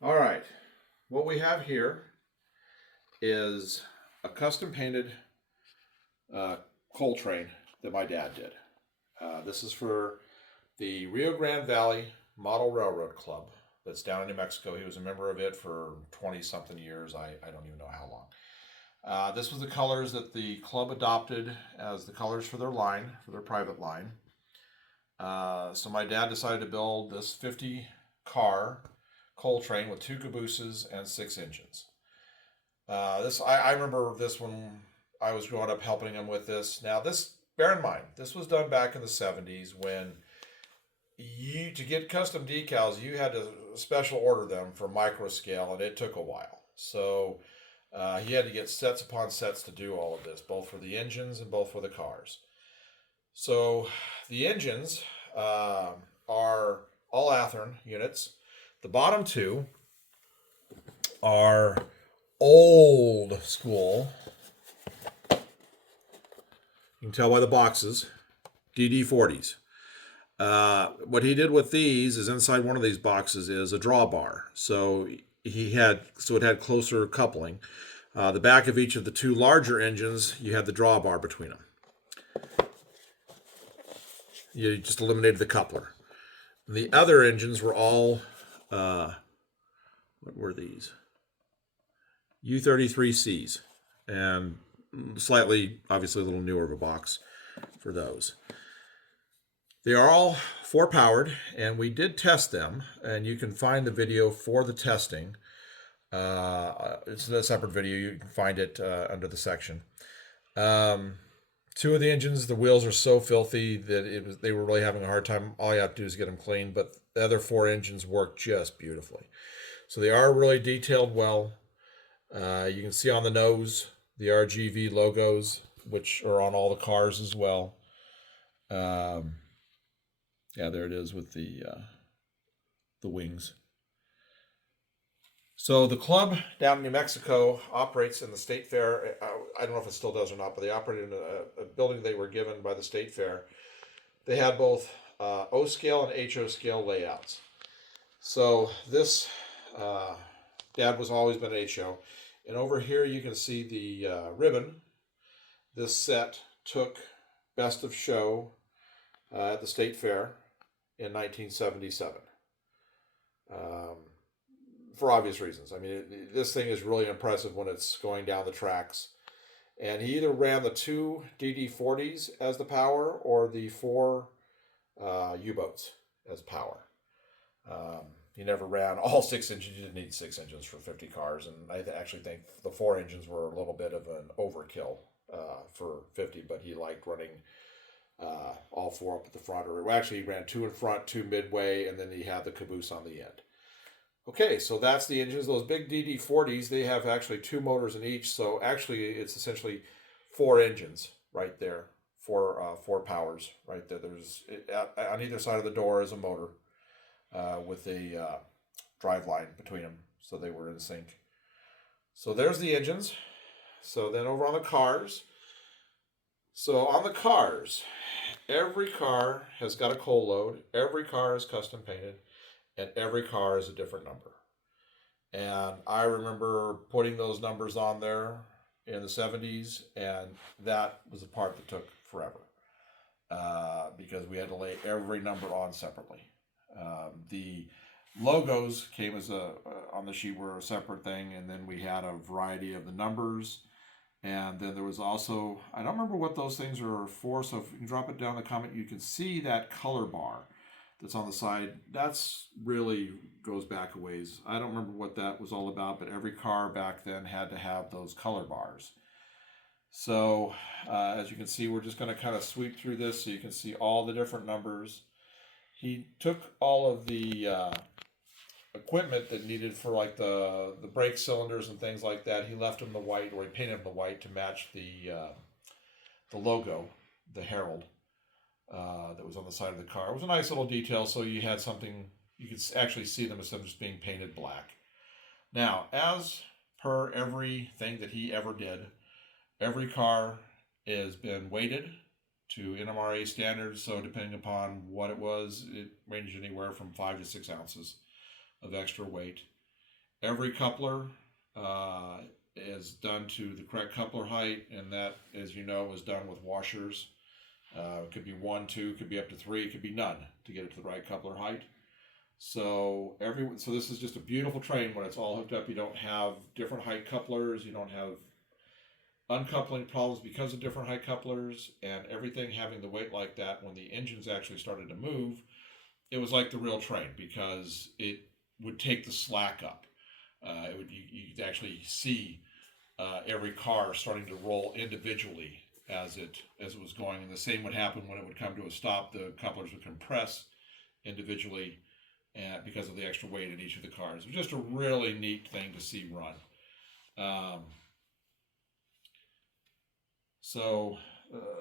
All right. What we have here is a custom painted uh, coal train that my dad did. This is for the Rio Grande Valley Model Railroad Club that's down in New Mexico. He was a member of it for 20 something years. I don't even know how long. This was the colors that the club adopted as the colors for their line, for their private line. So my dad decided to build this 50 car coal train with two cabooses and six engines. I remember this when I was growing up helping him with this. Now this bear in mind, this was done back in the 70s when you to get custom decals you had to special order them for micro scale and it took a while. So he had to get sets upon sets to do all of this, both for the engines and both for the cars. So the engines are all athearn units. The bottom two are old school. You can tell by the boxes, DD40s. What he did with these is inside one of these boxes is a drawbar. It had closer coupling. The back of each of the two larger engines, you had the drawbar between them. You just eliminated the coupler. The other engines were all, what were these? U33Cs, and slightly, obviously, a little newer of a box for those. They are all four powered, and we did test them, and you can find the video for the testing. It's a separate video. You can find it under the section. Two of the engines, the wheels are so filthy that they were really having a hard time. All you have to do is get them clean, but the other four engines work just beautifully. So they are really detailed well. You can see on the nose the RGV logos, which are on all the cars as well. Yeah, there it is with the wings. So the club down in New Mexico operates in the state fair. I don't know if it still does or not, but they operated in a building they were given by the state fair. They had both O scale and HO scale layouts. So this dad was always been HO, and over here you can see the ribbon. This set took Best of Show at the state fair in 1977. Um, for obvious reasons. I mean, this thing is really impressive when it's going down the tracks. And he either ran the two DD40s as the power or the four U-boats as power. He never ran all six engines. You didn't need six engines for 50 cars. And actually think the four engines were a little bit of an overkill for 50, but he liked running all four up at the front. Or actually, he ran two in front, two midway, and then he had the caboose on the end. Okay, so that's the engines. Those big DD40s, they have actually two motors in each. So actually, it's essentially four engines right there, four powers right there. There's on either side of the door is a motor with a drive line between them, so they were in sync. So there's the engines. So then over on the cars. So on the cars, every car has got a coal load. Every car is custom painted and every car is a different number. And I remember putting those numbers on there in the 70s, and that was the part that took forever because we had to lay every number on separately. The logos came as on the sheet were a separate thing, and then we had a variety of the numbers. And then there was also, I don't remember what those things are for, so if you can drop it down in the comment, you can see that color bar that's on the side. That's really goes back a ways. I don't remember what that was all about, but every car back then had to have those color bars. So as you can see, we're just going to kind of sweep through this so you can see all the different numbers. He took all of the equipment that needed for like the brake cylinders and things like that. He left them the white, or he painted them the white to match the logo, the herald. That was on the side of the car. It was a nice little detail, so you had something, you could actually see them instead of just being painted black. Now, as per everything that he ever did, every car has been weighted to NMRA standards, so depending upon what it was, it ranged anywhere from 5 to 6 ounces of extra weight. Every coupler is done to the correct coupler height, and that, as you know, is done with washers. It could be 1, 2, could be up to 3, it could be none to get it to the right coupler height. So this is just a beautiful train when it's all hooked up. You don't have different height couplers. You don't have uncoupling problems because of different height couplers, and everything having the weight like that. When the engines actually started to move, it was like the real train because it would take the slack up. You'd actually see every car starting to roll individually as it was going, and the same would happen when it would come to a stop. The couplers would compress individually, because of the extra weight in each of the cars. It was just a really neat thing to see run.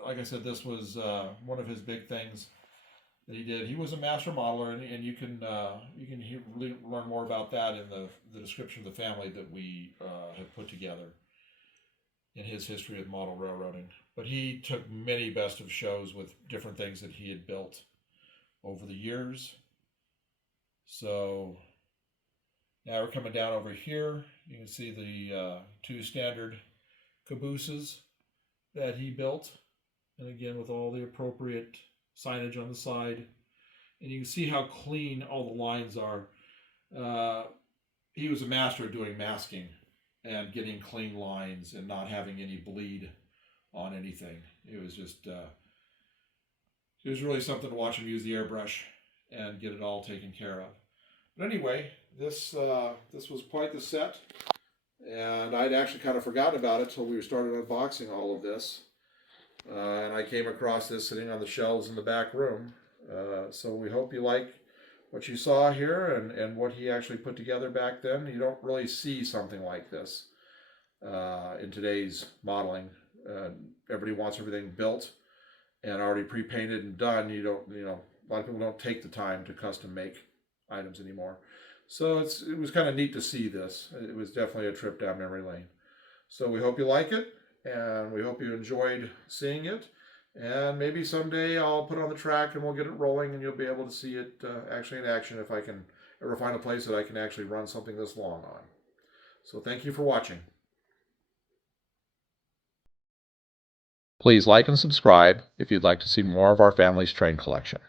Like I said, this was one of his big things that he did. He was a master modeler, and you can really learn more about that in the description of the family that we have put together in his history of model railroading. But he took many best of shows with different things that he had built over the years. So now we're coming down over here. You can see the 2 standard cabooses that he built, and again with all the appropriate signage on the side, and you can see how clean all the lines are. He was a master at doing masking and getting clean lines and not having any bleed on anything. It was just it was really something to watch him use the airbrush and get it all taken care of. But anyway, this was quite the set, and I'd actually kind of forgotten about it till we started unboxing all of this, and I came across this sitting on the shelves in the back room. So we hope you like what you saw here and what he actually put together back then. You don't really see something like this in today's modeling. Everybody wants everything built and already pre-painted and done. A lot of people don't take the time to custom make items anymore. So it was kind of neat to see this. It was definitely a trip down memory lane. So we hope you like it, and we hope you enjoyed seeing it. And maybe someday I'll put it on the track and we'll get it rolling, and you'll be able to see it actually in action if I can ever find a place that I can actually run something this long on. So thank you for watching. Please like and subscribe if you'd like to see more of our family's train collection.